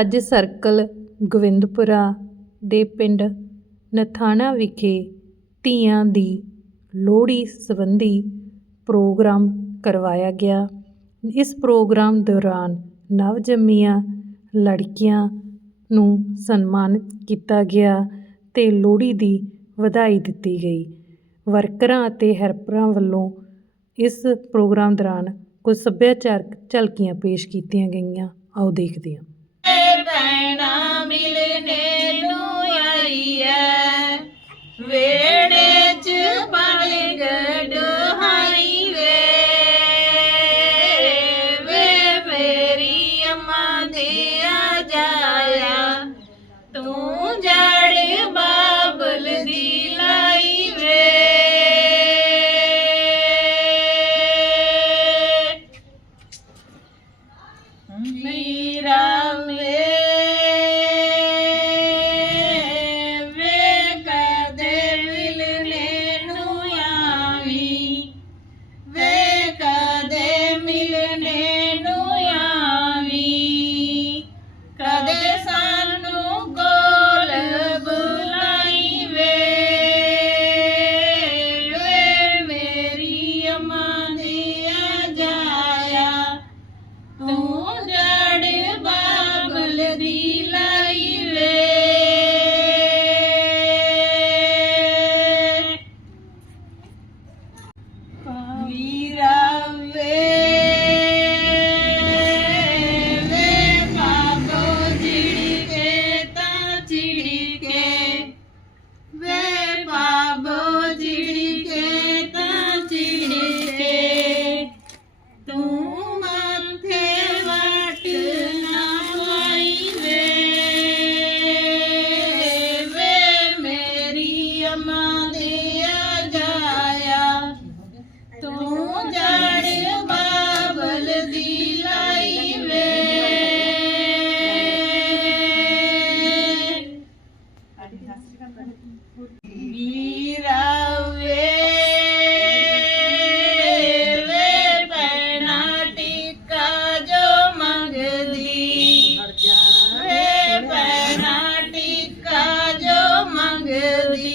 ਅੱਜ ਸਰਕਲ ਗੋਬਿੰਦਪੁਰਾ ਦੇ ਪਿੰਡ ਨਥਾਣਾ ਵਿਖੇ ਧੀਆਂ ਦੀ ਲੋਹੜੀ ਸੰਬੰਧੀ ਪ੍ਰੋਗਰਾਮ ਕਰਵਾਇਆ ਗਿਆ। ਇਸ ਪ੍ਰੋਗਰਾਮ ਦੌਰਾਨ ਨਵਜੰਮੀਆਂ ਲੜਕੀਆਂ ਨੂੰ ਸਨਮਾਨਿਤ ਕੀਤਾ ਗਿਆ ਅਤੇ ਲੋਹੜੀ ਦੀ ਵਧਾਈ ਦਿੱਤੀ ਗਈ। ਵਰਕਰਾਂ ਅਤੇ ਹੈਲਪਰਾਂ ਵੱਲੋਂ ਇਸ ਪ੍ਰੋਗਰਾਮ ਦੌਰਾਨ ਕੁਝ ਸੱਭਿਆਚਾਰਕ ਝਲਕੀਆਂ ਪੇਸ਼ ਕੀਤੀਆਂ ਗਈਆਂ। ਆਓ ਦੇਖਦੇ ਹਾਂ। ਭੈਣਾ ਮਿਲਨੇ ਨੂੰ ਆਈ ਐ ਵੇੜੇ ਚ ਬਣ ਗੜਹਾਈ ਵੇ ਵੇ ਮੇਰੀ ਅੰਮਾ ਦੇ ਆ ਜਾਇਆ ਤੂੰ ਜੜ ਬਾਬਲ ਦੀ ਲਾਈ ਵੇ ਵੀਰਾ we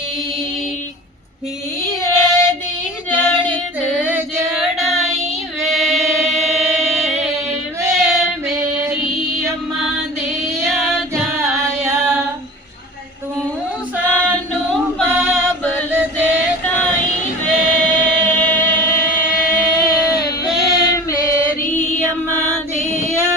ਮੰਗਦੀ ਹੀਰੇ ਦੀ ਜੜਤ ਜੜਾਈ ਵੇ ਵੇ ਮੇਰੀ ਅੰਮਾ ਦੇ ਆ ਜਾਇਆ ਤੂੰ ਸਾਨੂੰ ਬਾਬਲ ਦੇ ਦਾਈ ਵੇ ਵੇ ਮੇਰੀ ਅੰਮਾ ਦੇ ਆ